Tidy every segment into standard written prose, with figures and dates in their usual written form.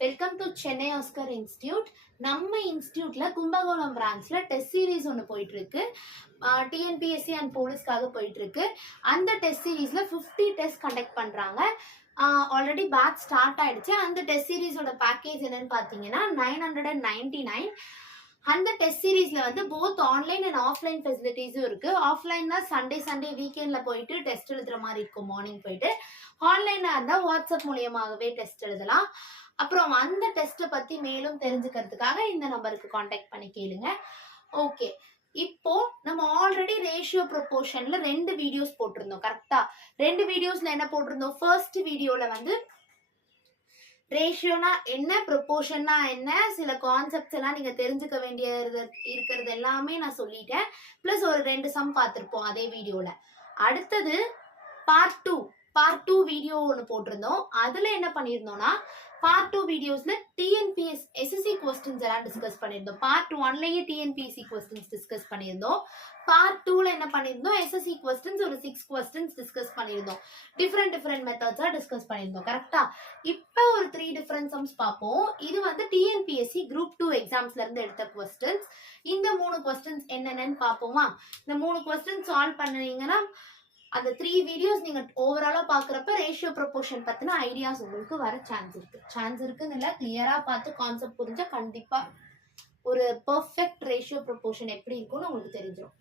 Welcome to Chennai Oscar institute. நம்ம இன்ஸ்டியூட்ல Kumbakonam பிரான்ச்ல test series ஒன்று போயிட்டு இருக்கு. டிஎன்பிஎஸ்சி அண்ட் போலீஸ்க்காக போயிட்டு இருக்கு. அந்த டெஸ்ட் சீரீஸ்ல 50 டெஸ்ட் கண்டக்ட் பண்றாங்க. ஆல்ரெடி பேட்ச் ஸ்டார்ட் ஆயிடுச்சு. அந்த டெஸ்ட் சீரீஸோட பேக்கேஜ் என்னன்னு பார்த்தீங்கன்னா 999. அந்த டெஸ்ட் சீரீஸ்ல வந்து போத் ஆன்லைன் அண்ட் ஆஃப்லைன் ஃபெசிலிட்டிஸும் இருக்கு. ஆஃப்லைன்னா சண்டே வீக்கெண்ட்ல போயிட்டு டெஸ்ட் எழுதுற மாதிரி இருக்கும், மார்னிங் போயிட்டு. ஆன்லைனா இருந்தா வாட்ஸ்அப் மூலியமாகவே டெஸ்ட் எழுதலாம். அப்புறம் அந்த டெஸ்ட்டை பத்தி மேலும் தெரிஞ்சுக்கிறதுக்காக இந்த நம்பருக்கு காண்டாக்ட் பண்ணி கேளுங்க. ஓகே, இப்போ நம்ம ஆல்ரெடி ரேஷியோ ப்ரொபோர்ஷன்ல 2 வீடியோஸ் போட்டிருந்தோம். கரெக்டா 2 வீடியோஸ்ல என்ன போட்டிருந்தோம்? ஃபர்ஸ்ட் வீடியோல வந்து ரேஷியோனா என்ன, ப்ரொபோர்ஷன்னா என்ன, சில கான்செப்ட்ஸ் எல்லாம் நீங்க தெரிஞ்சுக்க வேண்டியது இருக்கிறது எல்லாமே நான் சொல்லிட்டேன். பிளஸ் ஒரு 2 சம் பார்த்திருப்போம் அதே வீடியோல. அடுத்தது பார்ட் 2 வீடியோ ஒன்று போட்டிருந்தோம். அதுல என்ன பண்ணியிருந்தோம்னா, பார்ட் 2 வீடியோஸ்ல டிஎன்பிஎஸ் எஸ்எஸ்சி கொஸ்டின்ஸ் எல்லாம் டிஸ்கஸ் பண்ணியிருந்தோம். பார்ட் 1லயே டிஎன்பிஎஸ்சி கொஸ்டின்ஸ் டிஸ்கஸ் பண்ணியிருந்தோம். பார்ட் 2ல என்ன பண்ணியிருந்தோம்? எஸ்எஸ்சி கொஸ்டின்ஸ் ஒரு 6 கொஸ்டின்ஸ் டிஸ்கஸ் பண்ணியிருந்தோம். டிஃப்ரெண்ட் மெத்தட்ஸா டிஸ்கஸ் பண்ணியிருந்தோம். கரெக்டா? இப்போ ஒரு 3 டிஃப்ரெண்ட் சம்ஸ் பார்ப்போம். இது வந்து டிஎன்பிஎஸ்சி குரூப் 2 எக்ஸாம்ஸ்ல இருந்து எடுத்த கொஸ்டின்ஸ். இந்த 3 கொஸ்டின்ஸ் என்னென்னு பார்ப்போமா? இந்த 3 கொஸ்டின்ஸ் சால்வ் பண்ணீங்கன்னா அந்த 3 வீடியோஸ் நீங்க ஓவராலா பாக்குறப்ப ரேஷியோ ப்ரொபோர்ஷன் பத்தின ஐடியாஸ் உங்களுக்கு வர சான்ஸ் இருக்குன்னு இல்ல, கிளியரா பார்த்து கான்செப்ட் புரிஞ்சா கண்டிப்பா ஒரு பெர்ஃபெக்ட் ரேஷியோ ப்ரொபோர்ஷன் எப்படி இருக்கும்னு உங்களுக்கு தெரிஞ்சிடும்.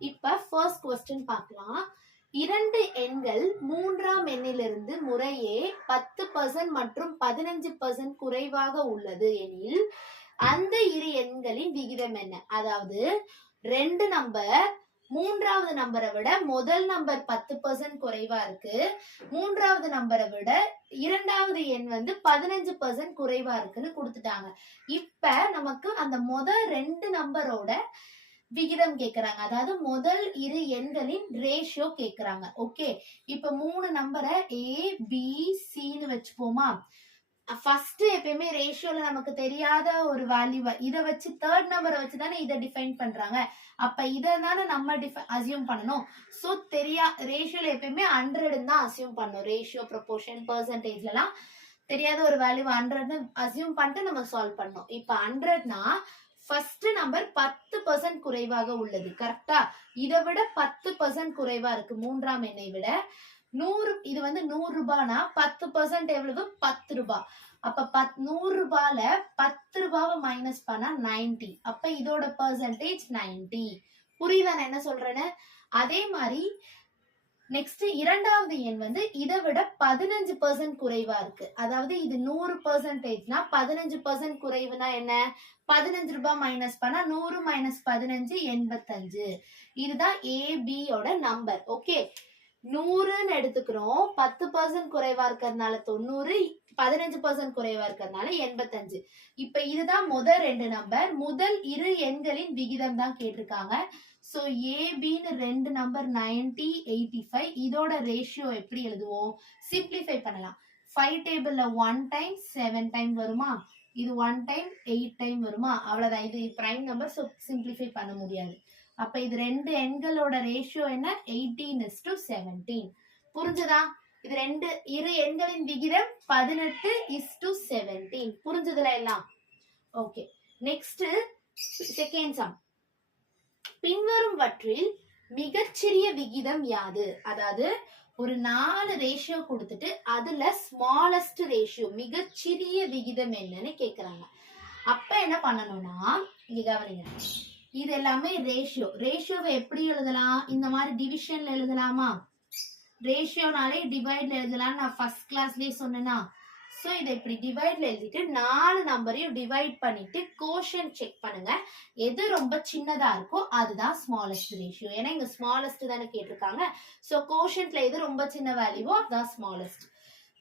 இப்ப ஃபர்ஸ்ட் क्वेश्चन பார்க்கலாம். 2 எண்கள் 3ஆம் எண்ணிலிருந்து முறையே 10% மற்றும் 15% குறைவாக உள்ளது எனில் அந்த இரு எண்களின் விகிதம் என்ன? அதாவது 2 நம்பர் 3வது நம்பரை விட முதல் நம்பர் 10% குறைவா இருக்கு, 3வது நம்பரை விட 2வது எண் வந்து 15% குறைவா இருக்குன்னு கொடுத்துட்டாங்க. இப்ப நமக்கு அந்த முதல் 2 நம்பரோட விகிதம் கேக்குறாங்க. அதாவது முதல் இரு எண்களின் ரேஷியோ கேக்குறாங்க. ஓகே, இப்ப 3 நம்பரை ABCன்னு வச்சுப்போமா? ஃபர்ஸ்ட் எப்பயுமே ரேஷியோல நமக்கு தெரியாத ஒரு வேல்யூ இதை வச்சு தேர்ட் நம்பரை வச்சு தானே இதை டிஃபைன் பண்றாங்க. அப்ப இதை தானே நம்ம அசியூம் பண்ணணும். ஸோ ரேஷியோல எப்பயுமே 100 தான் அசியூம் பண்ணணும். ரேஷியோ ப்ரொபோர்ஷன் பெர்சன்டேஜ்லாம் தெரியாத ஒரு வேல்யூ 100 அசியூம் பண்ணிட்டு நம்ம சால்வ் பண்ணணும். இப்ப 100னா ஃபர்ஸ்ட் நம்பர் 10% குறைவாக உள்ளது. கரெக்டா? இதை விட 10% குறைவா இருக்கு 3ஆம் எண்ணை விட. 100, இது வந்து 100 ரூபாய்னா 10% எவ்வளவு? 10 ரூபாய். அப்ப 100 ரூபாயில 10 ரூபாவை மைனஸ் பண்ணா 90. அப்ப இதோட பெர்சன்டேஜ் 90. புரியுதா நான் என்ன சொல்றேன்னு? அதே மாதிரி நெக்ஸ்ட் 2வது எண் வந்து இதை விட 15% குறைவா இருக்கு. அதாவது இது 100%னா 15% குறைவுனா என்ன? 15 ரூபாய் மைனஸ் பண்ணா 100 மைனஸ் 15 85. இதுதான் ஏபியோட நம்பர். ஓகே, 100ன்னு எடுத்துக்கிறோம். 10% குறைவா இருக்கிறதுனால 90, 15% குறைவா இருக்கிறதுனால 85. இப்ப இதுதான் முதல் 2 நம்பர். முதல் இரு எண்களின் விகிதம் தான் கேட்டிருக்காங்க. சோ ஏபின்னு 2 நம்பர் 90, 85. இதோட ரேஷியோ எப்படி எழுதுவோம்? சிம்பிளிஃபை பண்ணலாம். 5 டேபிள்ல 1 டைம் 7 டைம் வருமா? இது 1 டைம் 8 டைம் வருமா? அவ்வளவுதான். இது பிரைம் நம்பர், சோ சிம்பிளிஃபை பண்ண முடியாது. அப்ப இது 2 எண்களோட ரேஷியோ என்ன? 18:17. புரிஞ்சுதா? இது 2 இரு எண்களின் விகிதம் 18:17. புரிஞ்சதுல எல்லாம்? Okay, next second sum. பின்வரும்வற்றில் மிகச்சிறிய விகிதம் யாது? அதாவது ஒரு 4 ரேஷியோ கொடுத்துட்டு அதுல ஸ்மாலஸ்ட் ரேஷியோ மிகச்சிறிய விகிதம் என்னன்னு கேக்குறாங்க. அப்ப என்ன பண்ணணும்னா, இங்க கவனிங்க, இது எல்லாமே ரேஷியோவை எப்படி எழுதலாம்? இந்த மாதிரி டிவிஷன்ல எழுதலாமா? ரேஷியோனாலே டிவைட்ல எழுதலாம். நான் ஃபர்ஸ்ட் கிளாஸ்லயே சொன்னேன்னா, சோ இதை இப்படி டிவைட்ல எழுதிட்டு 4 நம்பரையும் டிவைட் பண்ணிட்டு கோஷன் செக் பண்ணுங்க. எது ரொம்ப சின்னதா இருக்கோ அதுதான் ஸ்மாலஸ்ட் ரேஷியோ. ஏன்னா இங்க ஸ்மாலஸ்ட் தானே கேட்டிருக்காங்க. சோ கோஷன்ட்ல எது ரொம்ப சின்ன வேல்யூவோ அதுதான் ஸ்மாலஸ்ட்.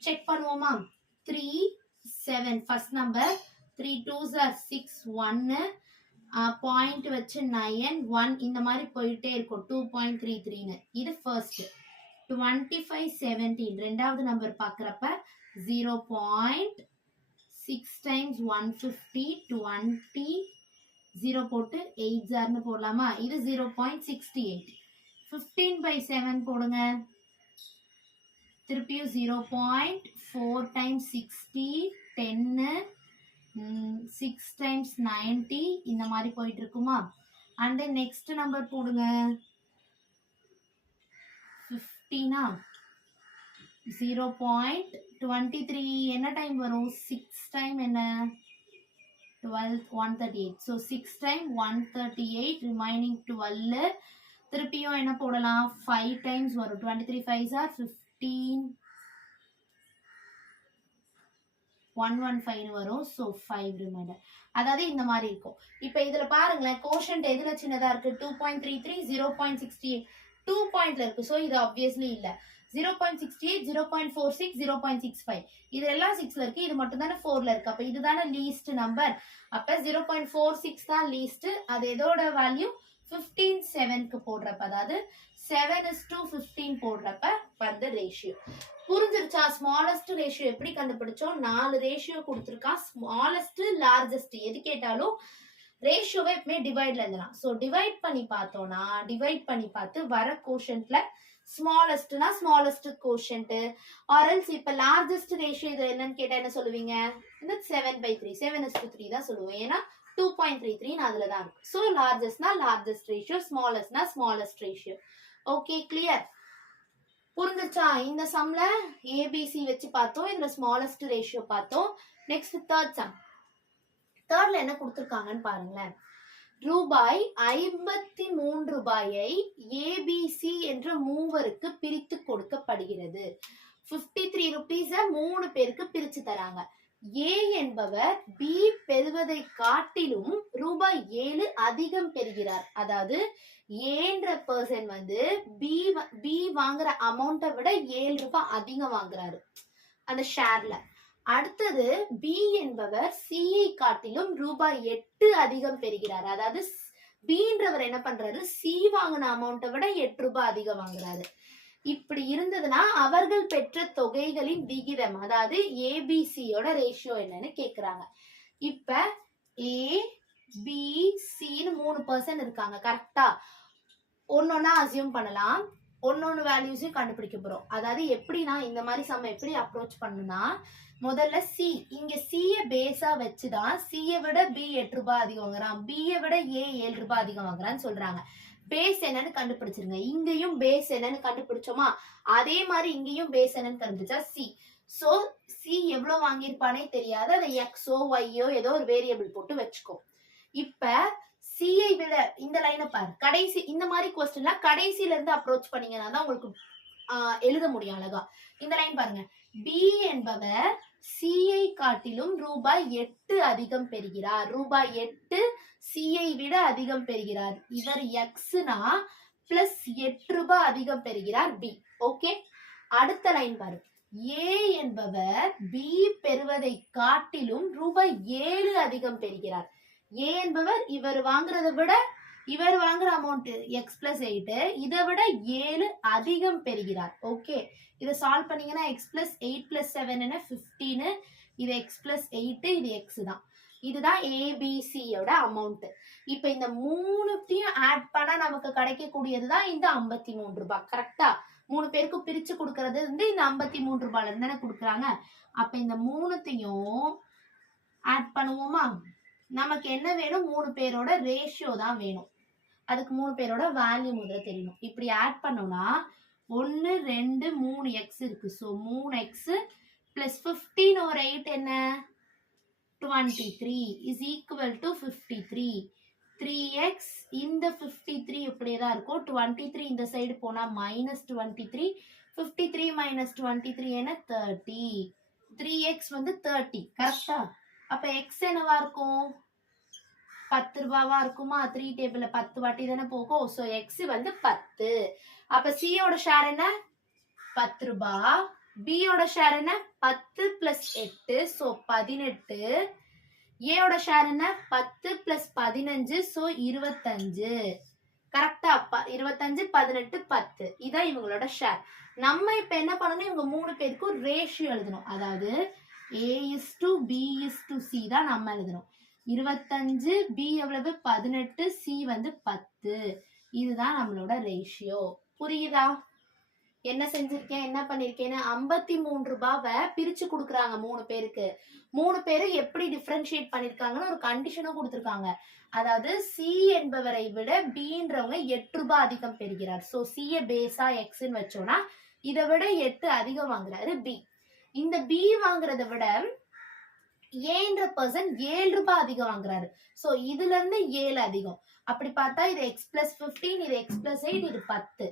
செக் பண்ணுவோமா? 3 7 first number, 3 2s are 6 1 point வச்சு 9 1 இந்த மாதிரி போயிட்டே இருக்கும். 2.33ன்னு இது ஃபர்ஸ்ட். 25 17 ரெண்டாவது நம்பர் பாக்குறப்ப 0.6 டைம்ஸ் 150 20 0 போட்டு 8 ஜார்னு போடலாமா? இது 0.68. 15/7 போடுங்க. திருப்பியும் 0.4 டைம்ஸ் 60 10 6 டைம்ஸ் 90 இந்த மாதிரி போயிட்டு இருக்குமா. அண்ட் தென் நெக்ஸ்ட் நம்பர் போடுங்க 15 0.23 என்ன டைம் வரும் 6 டைம் என்ன 12 138. So 6 time 138 remaining 12. திருப்பியும் என்ன போடலாம் 5 டைம்ஸ் வரும் 23 5s are 15 115 வரும். So 5 reminder. அதாவது இந்த மாதிரி இருக்கும். இப்போ இதுல பாருங்களேன் கோஷன்ட் எதுல சின்னதா இருக்கு 2.33 0.68 2 பாயிண்ட்ல இருக்கு. ஸோ இது ஆப்வியஸ்லி இல்ல 0.68 0.46 0.65 இது எல்லாம் 6ல இருக்கு. இது மட்டும் தானே 4ல இருக்கு. அப்ப இதுதானே லீஸ்ட் நம்பர். அப்ப 0.46 தான் லீஸ்ட். அது எதோட வேல்யூ 15 7க்கு போடுறப்ப அதாவது 7:15 போடுறப்ப வந்து ரேஷியோ. புரிஞ்சிருச்சா? ஸ்மாலஸ்ட் ரேஷியோ எப்படி கண்டுபிடிச்சோம்? 4 ரேஷியோ கொடுத்துருக்கா. ஸ்மாலஸ்ட் லார்ஜஸ்ட் எது கேட்டாலும் ரேஷியோவை எப்பவுமே டிவைட்ல எழுதலாம். ஸோ டிவைட் பண்ணி பார்த்தோம்னா டிவைட் பண்ணி பார்த்து வர கோஷன்ட்ல ஸ்மாலஸ்ட்னா ஸ்மாலஸ்ட் கோஷன்ட் ஆர்எல்ஸ் இப்ப லார்ஜஸ்ட் ரேஷியோ இது என்னன்னு கேட்டா என்ன சொல்லுவீங்க? இந்த 7/3 7:3 தான் சொல்லுவோம். ஏன்னா 2.33 அதுல தான் இருக்கு. ஸோ லார்ஜஸ்ட்னா லார்ஜஸ்ட் ரேஷியோ ஸ்மாலஸ்ட்னா ஸ்மாலஸ்ட் ரேஷியோ. Okay clear? புரிஞ்சுச்சா? இந்த சம்ல ஏபிசி வச்சு பார்த்தோம். இதுல ஸ்மாலஸ்ட் ரேஷியோ பார்த்தோம். Next third sum. தேர்ட்ல என்ன கொடுத்துருக்காங்கன்னு பாருங்களேன். ரூபாய் 53 ஏபிசி என்ற மூவருக்கு பிரித்து கொடுக்கப்படுகிறது. 53 ருபீஸ 3 பேருக்கு பிரிச்சு தராங்க. ஏ என்பவர் பி பெறுவதை காட்டிலும் ரூபாய் 7 அதிகம் பெறுகிறார். அதாவது ஏன்ற பர்சன் வந்து பி வாங்குற அமௌண்ட்டை விட 7 ரூபாய் அதிகம் வாங்குறாரு அந்த ஷேர்ல. அடுத்தது பி என்பவர் சியை காட்டிலும் ரூபாய் 8 அதிகம் பெறுகிறார். அதாவது பின்றவர் என்ன பண்றாரு சி வாங்கின அமௌண்ட்டை விட 8 ரூபாய் அதிகம் வாங்குறாரு. இப்படி இருந்ததுன்னா அவர்கள் பெற்ற தொகைகளின் விகிதம் அதாவது ஏபிசியோட ரேஷியோ என்னன்னு கேக்குறாங்க. இப்ப ஏபிசின்னு 3% இருக்காங்க. கரெக்டா? ஒன்னொன்னா அசியூம் பண்ணலாம். ஒன்னொன்னு வேல்யூஸையும் கண்டுபிடிக்க போறோம். அதாவது எப்படின்னா இந்த மாதிரி சம எப்படி அப்ரோச் பண்ணுனா முதல்ல சி இங்க சிய பேஸா வச்சுதான் சியை விட பி 8 ரூபாய் அதிகம் வாங்குறான் பியை விட ஏ 7 ரூபாய் அதிகம் வாங்குறான்னு சொல்றாங்க. பேஸ் என்னன்னு கண்டுபிடிச்சிருங்க. இங்கேயும் பேஸ் என்னன்னு கண்டுபிடிச்சோமா அதே மாதிரி இங்கேயும் பேஸ் என்னன்னு கண்டுபிடிச்சா சி. சோ சி எவ்வளவு வாங்கியிருப்பானே தெரியாது. அதை எக்ஸோ ஒய்யோ ஏதோ ஒரு வேரியபிள் போட்டு வச்சுக்கோ. இப்ப சிஐ விட இந்த லைனை பாரு. கடைசி இந்த மாதிரி கொஸ்டின்ல கடைசியில இருந்து அப்ரோச் பண்ணீங்கன்னா தான் உங்களுக்கு எழுத முடியும் அழகா. இந்த லைன் பாருங்க. பி என்பவர் சிஐ காட்டிலும் ரூபாய் 8 அதிகம் பெறுகிறார். ரூபாய் 8 சிஐ விட அதிகம் பெறுகிறார். இவர் எக்ஸ்னா பிளஸ் 8 ரூபாய் அதிகம் பெறுகிறார் பி. ஓகே. அடுத்த லைன் பாரு. ஏ என்பவர் பி பெறுவதை காட்டிலும் ரூபாய் 7 அதிகம் பெறுகிறார். ஏ என்பவர் இவர் வாங்குறதை விட இவர் வாங்குற அமௌண்ட் எக்ஸ் பிளஸ் 8 இதை விட 7 அதிகம் பெறுகிறார். ஓகே. இதை சால்வ் பண்ணீங்கன்னா எக்ஸ் பிளஸ் 8 பிளஸ் 7 15. இது எக்ஸ் பிளஸ் 8 இது எக்ஸ் தான். இதுதான் ஏபிசியோட அமௌண்ட். இப்ப இந்த மூணுத்தையும் ஆட் பண்ணா நமக்கு கிடைக்கக்கூடியதுதான் இந்த 53 ரூபாய். கரெக்டா? 3 பேருக்கு பிரிச்சு கொடுக்கறது வந்து இந்த 53 ரூபாயில இருந்து தானே கொடுக்குறாங்க. அப்ப இந்த மூணுத்தையும் ஆட் பண்ணுவோமா? நமக்கு என்ன வேணும்? 3 பேரோட ரேஷியோ தான் வேணும். அதுக்கு 3 பேரோட வேல்யூ முதல்ல தெரியணும். இப்படி ஆட் பண்ணோம்னா 1 2 3 எக்ஸ் இருக்கு. ஸோ 3x பிளஸ் 15 ஒரு 8 என்ன 23 இஸ் ஈக்குவல் டு 53. 3x இந்த 53 இப்படியே தான் இருக்கும். 23 இந்த சைடு போனா மைனஸ் 23. 53 மைனஸ் 23 என்ன 30. 3x வந்து 30. கரெக்டா? அப்ப எக்ஸ் என்னவா இருக்கும்? 10 ரூபாவா இருக்குமா? 3 டேபிள்ல 10 வாட்டி தானே போகும். சோ எக்ஸ் வந்து 10. அப்ப சியோட ஷேர் என்ன 10 ரூபாய். பியோட ஷேர் என்ன 10 பிளஸ் 8 சோ 18. ஏயோட ஷேர் என்ன 10 பிளஸ் 15 சோ 25. கரெக்டா? 25 18 10 இதான் இவங்களோட ஷேர். நம்ம இப்ப என்ன பண்ணணும்? இவங்க 3 பேருக்கும் ரேஷியோ எழுதணும். அதாவது A:B:C தான் நம்ம எழுதணும். 25 பி எவ்வளவு 18 சி வந்து 10. இதுதான் நம்மளோட ரேஷியோ. புரியுதா? என்ன செஞ்சிருக்கேன், என்ன பண்ணிருக்கேன்னு 53 ரூபாவை பிரிச்சு கொடுக்குறாங்க 3 பேருக்கு. 3 பேரும் எப்படி டிஃபரன்ஷியேட் பண்ணிருக்காங்கன்னு ஒரு கண்டிஷனும் கொடுத்துருக்காங்க. அதாவது சி என்பவரை விட பின்றவங்க 8 ரூபாய் அதிகம் பெறுகிறார். சோ சிய பேஸா எக்ஸ்ன்னு வச்சோம்னா இதை விட 8 அதிகம் வாங்குறாரு பி. இந்த பி வாங்குறத விட ஏன்ற பர்சன் 7 ரூபாய் அதிகம் வாங்குறாரு. சோ இதுல இருந்து 7 அதிகம். அப்படி பார்த்தா இது x plus 15, இது x plus 8, இது 10.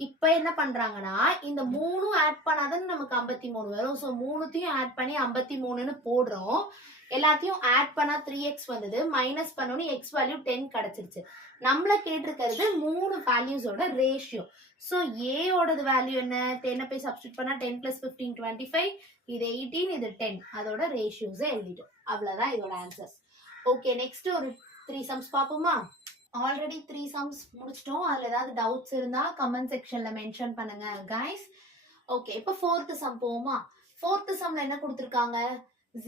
இப்ப என்ன பண்றாங்கன்னா இந்த 3 ஆட் பண்ணாதான் நமக்கு 53 வரும். சோ 3த்தையும் ஆட் பண்ணி 53ன்னு போடுறோம். எல்லாத்தையும் ஆட் பண்ணா 3x வந்தது. மைனஸ் பண்ணோன்னு x வேல்யூ 10 கிடைச்சிருச்சு. நம்மள கேட்டிருக்கிறது 3 வேல்யூஸோட ரேஷியோ. சோ a ஓடது வேல்யூ என்ன, 10 போய் சப்ஸ்டிட் பண்ணா 10 plus 15 25, இது 18, இது 10. அதோட ரேஷியோஸை எழுதிட்டோம். அவ்வளவுதான் இதோட ஆன்சர்ஸ். ஓகே, நெக்ஸ்ட் ஒரு 3 சம்ஸ் பாப்போமா? ஆல்ரெடி 3 சம்ஸ் முடிச்சிட்டோம். அதுல ஏதாவது டவுட்ஸ் இருந்தா கமெண்ட் செக்ஷன்ல மென்ஷன் பண்ணுங்க கைஸ். ஓகே, இப்போ 4th சம் போவோமா? 4th சம்ல என்ன கொடுத்திருக்காங்க,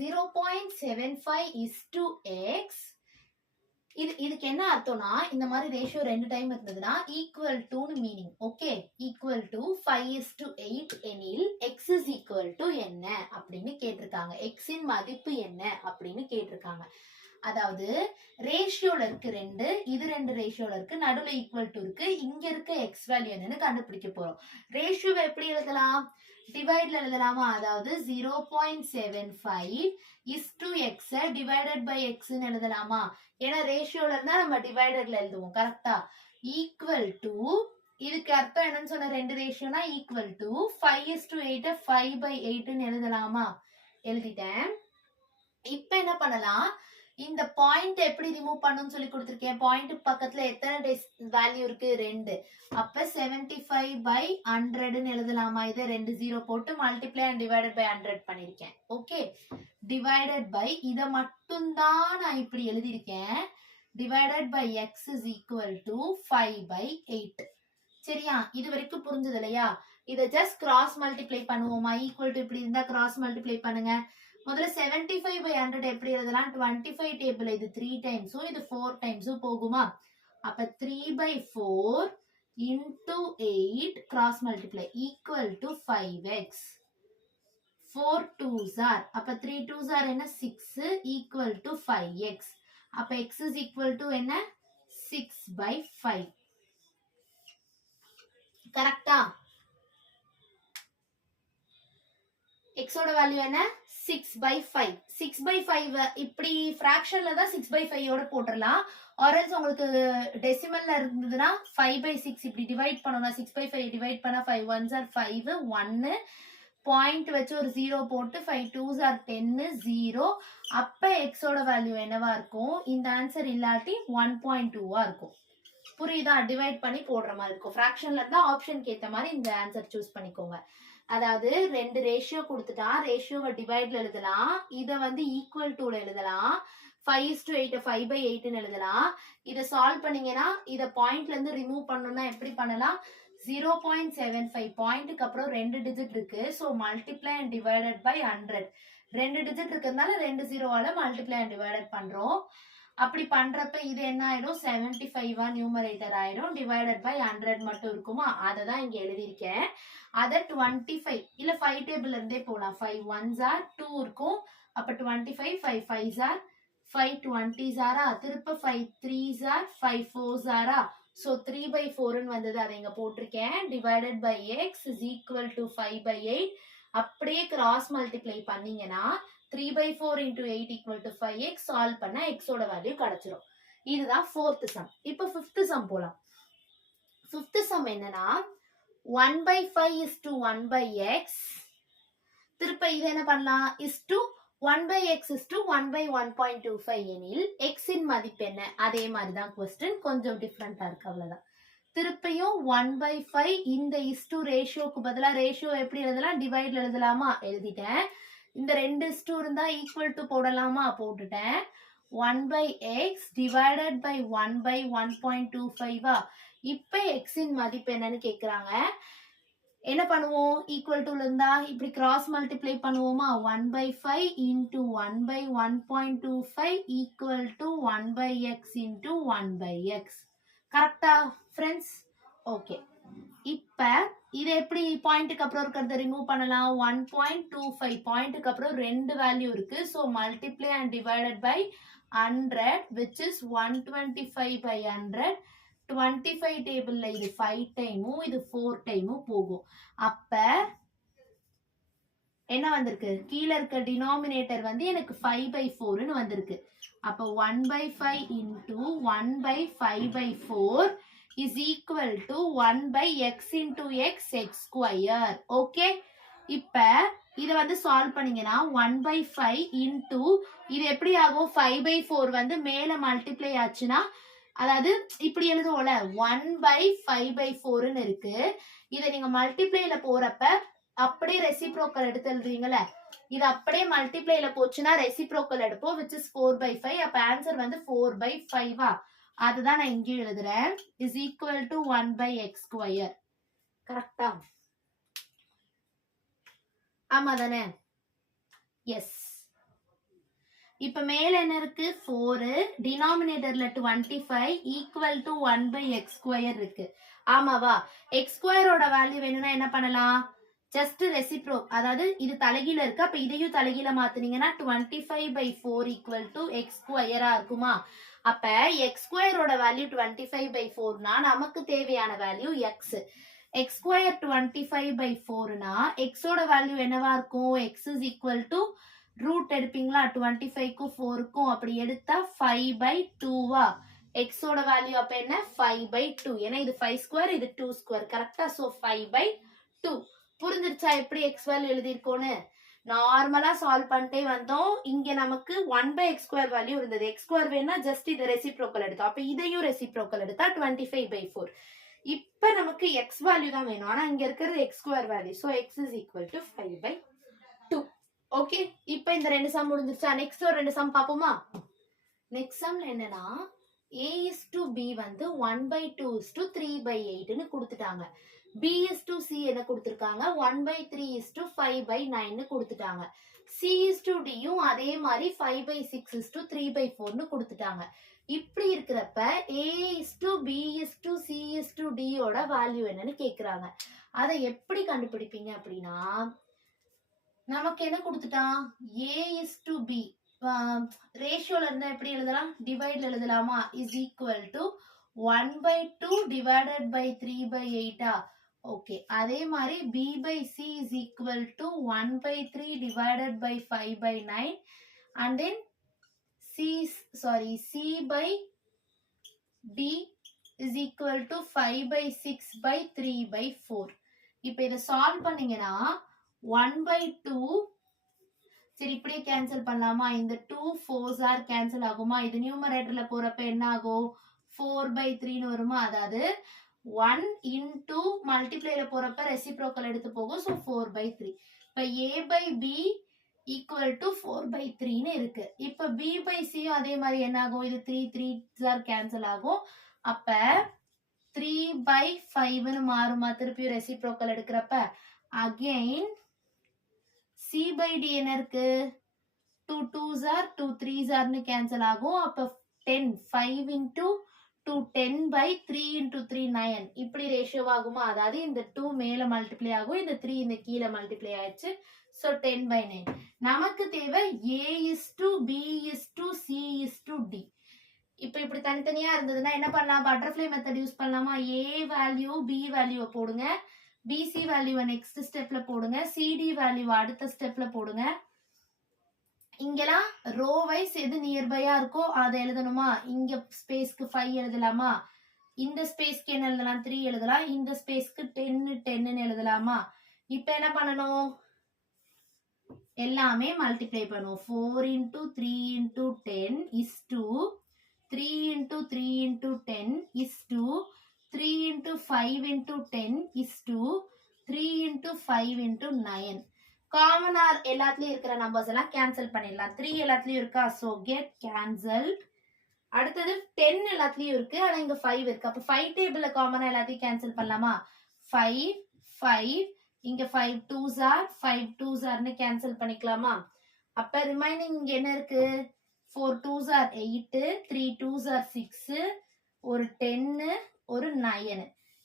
0.75:x. இதுக்கு என்ன அர்த்தம்னா, இந்த மாதிரி ரேஷியோ 2 டைம் இருந்ததுன்னா ஈக்குவல் டுன்னு மீனிங். ஓகே, ஈக்குவல் டு 5:8 எனில் x இஸ் ஈக்குவல் டு என்ன அப்படின்னு கேட்டிருக்காங்க. x இன் மதிப்பு என்ன அப்படின்னு கேட்டிருக்காங்க. அதாவது ரேஷியோல இருக்கு 2, இது 2 ரேஷியோல இருக்கு, நடுவுல ஈக்குவல் டு இருக்கு, இங்க இருக்க எக்ஸ் வேல்யூ என்னன்னு கண்டுபிடிக்க போறோம். ரேஷியோவை எப்படி எழுதலாம், டிவைட்ல எழுதலாமா? அதாவது 0.75 x டிவைடட் பை எக்ஸ்ன்னு எழுதலாமா? ஏன்னா ரேஷியோல இருந்தா நம்ம டிவைடட்ல எழுதுவோம். கரெக்டா? ஈக்குவல் டு, இதுக்கு அர்த்தம் என்னன்னு சொன்ன, 2 ரேஷியோனா ஈக்குவல் டு 5:8 5/8ன்னு எழுதலாமா? எழுதிட்டேன். இப்ப என்ன பண்ணலாம், இந்த பாயிண்ட் எப்படி ரிமூவ் பண்ணணும்னு சொல்லி கொடுத்திருக்கேன். பாயிண்ட் பக்கத்துல எத்தனை வேல்யூ இருக்கு, 2. அப்ப 75/100ன்னு எழுதலாமா? இதை 2 0 போட்டு மல்டிப்ளை அண்ட் டிவைடட் பை 100 பண்ணிருக்கேன். ஓகே, டிவைடட் பை இதை மட்டும் தான் நான் இப்படி எழுதியிருக்கேன். Divided by X is equal to 5/8. சரியா? இது வரைக்கும் புரிஞ்சது இல்லையா? இதை ஜஸ்ட் கிராஸ் மல்டிப்ளை பண்ணுவோமா? ஈக்குவல் டு இப்படி இருந்தா கிராஸ் மல்டிப்ளை பண்ணுங்க. முதல்ல 75/100 எப்படி எழுதலாம், 25 டேபிள் இது 3 டைம்ஸும் இது 4 டைம்ஸும் போகுமா? அப்ப 3/4 into 8 cross multiply equal to 5x. 4 2s are, அப்ப 3 2s are என்ன, 6 ஈக்குவல் டு 5x. அப்ப x is equal to என்ன, 6/5. கரெக்டா? x ஓட வேல்யூ என்ன, 6/5. 6/5 இப்படி ஃபிராக்ஷன்ல தான் 6/5 ஓட போட்டுறலாம். ஆர்எல்ஸ் உங்களுக்கு டெசிமல்ல இருந்ததுன்னா 5/6 இப்படி டிவைட் பண்ணோம்னா 6/5 டிவைட் பண்ணா 5 1s are 5, 1 பாயிண்ட் வச்சு ஒரு 0 போட்டு 5 2s are 10 0. அப்ப x ஓட வேல்யூ என்னவா இருக்கும், இந்த ஆன்சர் இல்லாட்டி 1.2வா இருக்கும். புரியுதா? டிவைட் பண்ணி போடுற மாதிரி இருக்கும். ஃபிராக்ஷன்ல இருந்தா ஆப்ஷனுக்கு ஏத்த மாதிரி இந்த ஆன்சர் சூஸ் பண்ணிக்கோங்க. அதாவது 2 ரேஷியோ கொடுத்துட்டா ரேஷியோவை டிவைட்ல எழுதலாம், இதை வந்து ஈக்குவல் டுல எழுதலாம், 5:8 5/8ன்னு எழுதலாம். இதை சால்வ் பண்ணீங்கன்னா இதை பாயிண்ட்ல இருந்து ரிமூவ் பண்ணணும்னா எப்படி பண்ணலாம், 0.75 பாயிண்ட்டுக்கு அப்புறம் 2 டிஜிட் இருக்கு. So multiply and divided by 100. 2 digit இருக்கிறதுனால 2 0வால மல்டிப்ளை அண்ட் டிவைடட் பண்றோம். அப்படி பண்றப்ப இது என்ன ஆயிடும், 75 நியூமரேட்டர் ஆயிடும், டிவைடட் பை 100 மட்டும் இருக்குமா? அதை தான் இங்க எழுதியிருக்கேன். அதை 25 இல்ல 5 டேபிள் இருந்தே போலாம். 5 1s are 2 இருக்கும். அப்ப 25, 5 5s are 5 20s are, திருப்ப 5 3s are 5 4s are. So 3/4ன்னு வந்தது, அதை இங்க போட்டிருக்கேன். Divided by X is equal to 5/8. அப்படியே கிராஸ் மல்டிப்ளை பண்ணீங்கன்னா 3/4 into 8 equal to 5x. Solve பண்ணா x ஓட வேல்யூ கிடைச்சிரும். இதுதான் 4th சம். இப்போ 5th சம் போலாம். 5th சம் என்னன்னா 1/5 is to 1/x. திருப்ப இது என்ன பண்ணலாம், is to 1/x is to 1/1.25 எனில் x இன் மதிப்பு என்ன? அதே மாதிரி தான் கொஸ்டின், கொஞ்சம் டிஃப்ரெண்டா இருக்கு, அவ்வளவுதான். திருப்பியும் 1/5 இந்த is to ரேஷியோக்கு பதிலா ரேஷியோ எப்படி எழுதலாம், டிவைட்ல எழுதலாமா? எழுதிட்டேன். இந்த 2:2 இருந்தா ஈக்குவல் டு போடலாமா? போட்டுட்டேன். 1/x divided by 1/1.25. இப்ப x இன் மதிப்பு என்னன்னு கேக்குறாங்க. என்ன பண்ணுவோம், ஈக்குவல் டு இருந்தா இப்படி கிராஸ் மல்டிப்ளை பண்ணுவோமா? 1/5 into 1/1.25 equal to 1/x into 1/x. கரெக்டா ஃப்ரெண்ட்ஸ்? ஓகே, இப்ப இதை எப்படி பாயிண்ட்டுக்கு அப்புறம் இருக்கிறத ரிமூவ் பண்ணலாம்? 1.25 பாயிண்ட்டுக்கு அப்புறம் ரெண்டு வேல்யூ இருக்கு. So multiply and divided by 100 which is 125 by 100. 25 டேபிள்ல இது 5 டைமும் இது 4 டைமும் போகும். அப்ப என்ன வந்திருக்கு? கீழே இருக்க டினாமினேட்டர் வந்து எனக்கு 5/4ன்னு வந்திருக்கு. அப்ப 1/5 into 1/5/4 is equal to 1/x into x square. Okay, இப்ப இத வந்து சால்வ் பண்ணீங்கன்னா 1/5 into இது எப்படி ஆகும்? 5/4 வந்து மேல மல்டிப்ளை ஆச்சுன்னா, அதாவது இப்படி எழுதுவோம்ல 1/5/4ன்னு இருக்கு. இதை நீங்க மல்டிப்ளைல போறப்ப அப்படியே ரெசிப்ரோக்கல் எடுத்து எழுதுறீங்கல்ல, இது அப்படியே மல்டிப்ளைல போச்சுன்னா ரெசிப்ரோக்கல் எடுப்போம் which is 4/5. அப்ப ஆன்சர் வந்து 4/5. அதுதான் நான் இங்கே எழுதுறேன். Is equal to 1/x square. கரெக்டா? ஆமா தானே? எஸ். இப்ப மேல என்ன இருக்கு? 4, டினாமினேட்டர்ல 25 ஈக்குவல் டு 1/x ஸ்கொயர் இருக்கு. ஆமாவா? x ஸ்கொயரோட வேல்யூ வேணும்னா என்ன பண்ணலாம்? ஜஸ்ட் ரெசிப்ரோ, அதாவது இது தலைகீழ இருக்கு. அப்ப இதையும் தலைகீழ மாத்துனீங்கன்னா 25/4 ஈக்குவல் டு x ஸ்கொயரா இருக்குமா? அப்ப x ஸ்கொயரோட வேல்யூ 25/4னா நமக்கு தேவையான வேல்யூ x. x ஸ்கொயர் 25/4னா x ஓட வேல்யூ என்னவா இருக்கும்? x is equal to root எடுப்பீங்களா? 25க்கும் 4க்கும் அப்படி எடுத்தா 5/2வா? x ஓட வேல்யூ அப்ப என்ன? 5/2. ஏன்னா இது 5 ஸ்கொயர், இது 2 ஸ்கொயர். கரெக்டா? சோ 5/2. புரிஞ்சிருச்சா எப்படி x வேல்யூ எழுதிருக்கோன்னு? நார்மலா சால்வ் பண்ணிட்டே வந்தோம். இங்க நமக்கு 1/x ஸ்கொயர் வேல்யூ இருந்தது. x ஸ்கொயர் வேணா ஜஸ்ட் இதை ரெசிப்ரோக்கல் எடுத்தோம். அப்ப இதையும் ரெசிப்ரோக்கல் எடுத்தா 25/4. இப்ப நமக்கு x வேல்யூ தான் வேணும். ஆனா இங்க இருக்கிறது x square value. So x is equal to 5/2. Okay, இப்ப இந்த ரெண்டு சம் முடிஞ்சிருச்சா? நெக்ஸ்ட் ஒரு ரெண்டு சம் பாப்போமா? நெக்ஸ்ட் சம்ல என்னன்னா a is to b வந்து 1/2 is to 3/8ன்னு கொடுத்துட்டாங்க. b is to c என்ன கொடுத்திருக்காங்க? 1/3 is to 5/9ன்னு கொடுத்துட்டாங்க. c is to d யும் அதே மாதிரி 5/6 is to 3/4ன்னு கொடுத்துட்டாங்க. இப்படி இருக்கிறப்ப a is to b is to c is to d ஓட வேல்யூ என்னன்னு கேக்குறாங்க. அதை எப்படி கண்டுபிடிப்பீங்க அப்படின்னா, நமக்கு என்ன கொடுத்துட்டான்? a is to b ரேஷியோல இருந்தா எப்படி எழுதலாம்? டிவைட்ல எழுதலாமா? is equal to 1/2 divided by 3/8. Okay, அதே மாதிரி b by c is equal to 1/3 divided by 5/9 and then c by d is equal to 5/6/3/4. இப்போ இதை சால்வ் பண்ணீங்கன்னா 1/2 சரி இப்படியே கேன்சல் பண்ணலாமா? இந்த 2 4s are கேன்சல் ஆகுமா? இது நியூமரேட்டர்ல போறப்ப என்ன ஆகும்? 4/3ன்னு வருமா? அதாவது 1 into மல்டிப்ளைல போறப்ப ரெசிப்ரோக்கல் எடுத்து போகும். ஸோ 4/3. இப்ப a by b equal to 4/3ன்னு இருக்கு. இப்ப b by c அதே மாதிரி என்ன ஆகும்? இது 3 3s are கேன்சல் ஆகும். அப்ப 3/5ன்னு மாறுமா? திருப்பியும் ரெசிப்ரோக்கல் எடுக்கிறப்ப அகைன் c by d என்ன இருக்கு? 2 2s are 2 3s are cancel ஆகும். அப்ப 10 5 into 2 10/3 into 3 9. இப்படி ரேஷியோ ஆகுமா? அதாவது இந்த 2 மேல மல்டிப்ளை ஆகும், இந்த 3 இந்த கீழே மல்டிப்ளை ஆயிடுச்சு. ஸோ 10/9. நமக்கு தேவை a is to b is to c is to d. இப்போ இப்படி தனித்தனியா இருந்ததுன்னா என்ன பண்ணலாம்? பட்டர்ஃப்ளை மெத்தட் யூஸ் பண்ணலாமா? a வேல்யூ b வேல்யூவை போடுங்க, bc வேல்யூவை நெக்ஸ்ட் ஸ்டெப்ல போடுங்க, cd வேல்யூவை அடுத்த ஸ்டெப்ல போடுங்க. இங்கெல்லாம் ரோ வைஸ் எது நியர்பையா இருக்கோ அதை எழுதணுமா? இங்க ஸ்பேஸ்க்கு 5 எழுதலாமா? இந்த ஸ்பேஸ்க்கு என்ன எழுதலாம்? 3 எழுதலாம். இந்த ஸ்பேஸ்க்கு 10 10ன்னு எழுதலாமா? இப்ப என்ன பண்ணணும்? எல்லாமே மல்டிப்ளை பண்ணுவோம். 4 into 3 into 10 is to 3 into 3 into 10 is to 3 into 5 into 10 is to 3 into 5 into 9. Common R எல்லாத்துலயும் இருக்கிற நம்பர்ஸ் எல்லாம் கேன்சல் பண்ணிடலாம். 3 எல்லாத்துலயும் இருக்கா? So get cancelled. அடுத்தது 10 எல்லாத்துலயும் இருக்கு, ஆனா இங்க 5 இருக்கு. அப்ப 5 டேபிள்ல காமனா எல்லாத்தையும் கேன்சல் பண்ணலாமா? 5 5 இங்க 5 2s are 5 2s are cancel பண்ணிக்கலாமா? அப்ப ரிமைனிங் இங்க என்ன இருக்கு? 4 2s are 8 3 2s are 6 ஒரு 10 ஒரு 9.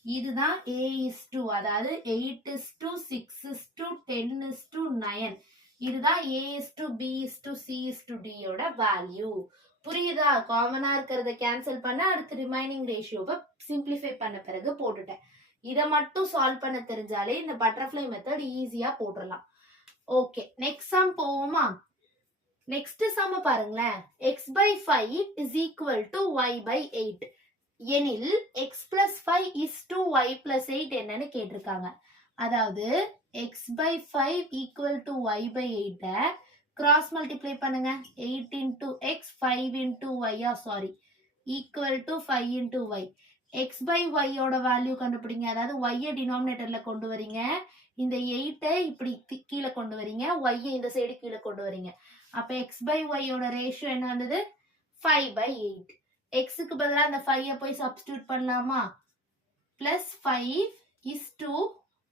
இதுதான் A:2, அதாவது 8:6:10:9. இதுதான் A:B:C:D யோட வேல்யூ. புரியுதா? காமனா இருக்கிறத கேன்சல் பண்ண அடுத்து ரிமைனிங் ரேஷியோவை சிம்பிளிஃபை பண்ண பிறகு போட்டுட்டேன். இதை மட்டும் சால்வ் பண்ண தெரிஞ்சாலே இந்த பட்டர்ஃப்ளை மெத்தட் ஈஸியா போட்டுடலாம். ஓகே, நெக்ஸ்ட் சம் போவோமா? நெக்ஸ்ட் சம் பாருங்களேன். x/5 is equal to y/8 எனில் x+5 is to y+8 என்னன்னு கேட்டிருக்காங்க. அதாவது x/5 equal to y/8 cross multiply பண்ணுங்க. 8 into x 5 into y equal to 5 into y. x/y யோட வேல்யூ கண்டுபிடிங்க. அதாவது y டினாமினேட்டர்ல கொண்டு வரீங்க, இந்த 8 இப்படி கீழே கொண்டு வரீங்க, y இந்த சைடு கீழே கொண்டு வரீங்க. அப்ப x/y யோட ரேஷியோ என்ன வந்தது? 5/8. எக்ஸுக்கு பதிலாக அந்த 5 போய் சப்ஸ்டியூட் பண்ணலாமா? பிளஸ் 5 is to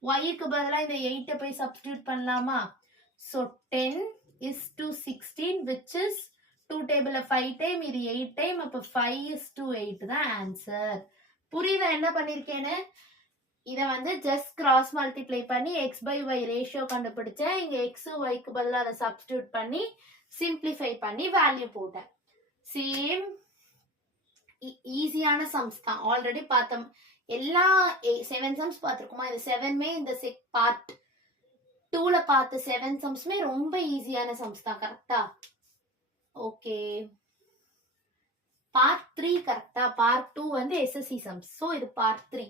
yக்கு பதிலாக இந்த 8 போய் சப்ஸ்டியூட் பண்ணலாமா? so 10 is to 16 which is 2 டேபிள்ல 5 டைம், இது 8 டைம். அப்ப 5 is to 8 தான் ஆன்சர். புரியுதா என்ன பண்ணிருக்கேன்னு? இதை வந்து ஜஸ்ட் கிராஸ் மல்டிப்ளை பண்ணி x/y ரேஷியோ கண்டுபிடிச்சேன். இங்க x yக்கு பதிலாக அதை சப்ஸ்டியூட் பண்ணி சிம்பிளிஃபை பண்ணி வேல்யூ போட்டேன். சேம் ஈஸியான சம்ஸ் தான். ஆல்ரெடி பார்த்தோம். எல்லா 7 சம்ஸ் பார்த்துருக்குமா? இது 7மே இந்த பார்ட் 2ல பார்த்த 7 சம்ஸ்மே ரொம்ப ஈஸியான சம்ஸ் தான். கரெக்டா? ஓகே, பார்ட் 3 கரெக்டா? பார்ட் 2 வந்து SSC சம்ஸ். ஸோ இது பார்ட் 3.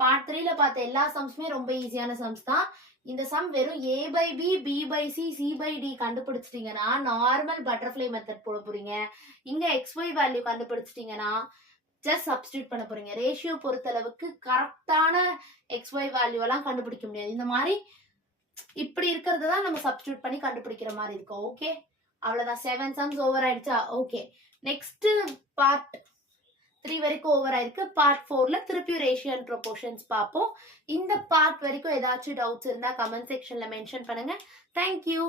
பார்ட் 3ல பார்த்த எல்லா சம்ஸ்மே ரொம்ப ஈஸியான சம்ஸ் தான். இந்த சம் வெறும் a/b, b/c, c/d கண்டுபிடிச்சிட்டீங்கன்னா normal butterfly method போட போறீங்க. இங்க xy வேல்யூ கண்டுபிடிச்சிட்டீங்கன்னா ஜஸ்ட் சப்ஸ்டியூட் பண்ண போறீங்க. ரேஷியோ பொறுத்தளவுக்கு கரெக்டான xy வேல்யூ எல்லாம் கண்டுபிடிக்க முடியாது. இந்த மாதிரி இப்படி இருக்கிறது தான் நம்ம சப்ஸ்டியூட் பண்ணி கண்டுபிடிக்கிற மாதிரி இருக்கும். ஓகே, அவ்வளவுதான். 7 சம்ஸ் ஓவர் ஆயிடுச்சா? ஓகே, நெக்ஸ்ட் பார்ட் 3 வரைக்கும் ஓவர் ஆயிருக்கு. பார்ட் 4ல திருப்பி ரேஷியோ அண்ட் ப்ரொபோர்ஷன்ஸ் பார்ப்போம். இந்த பார்ட் வரைக்கும் ஏதாச்சும் டவுட்ஸ் இருந்தா கமெண்ட் செக்ஷன்ல மென்ஷன் பண்ணுங்க. தேங்க்யூ.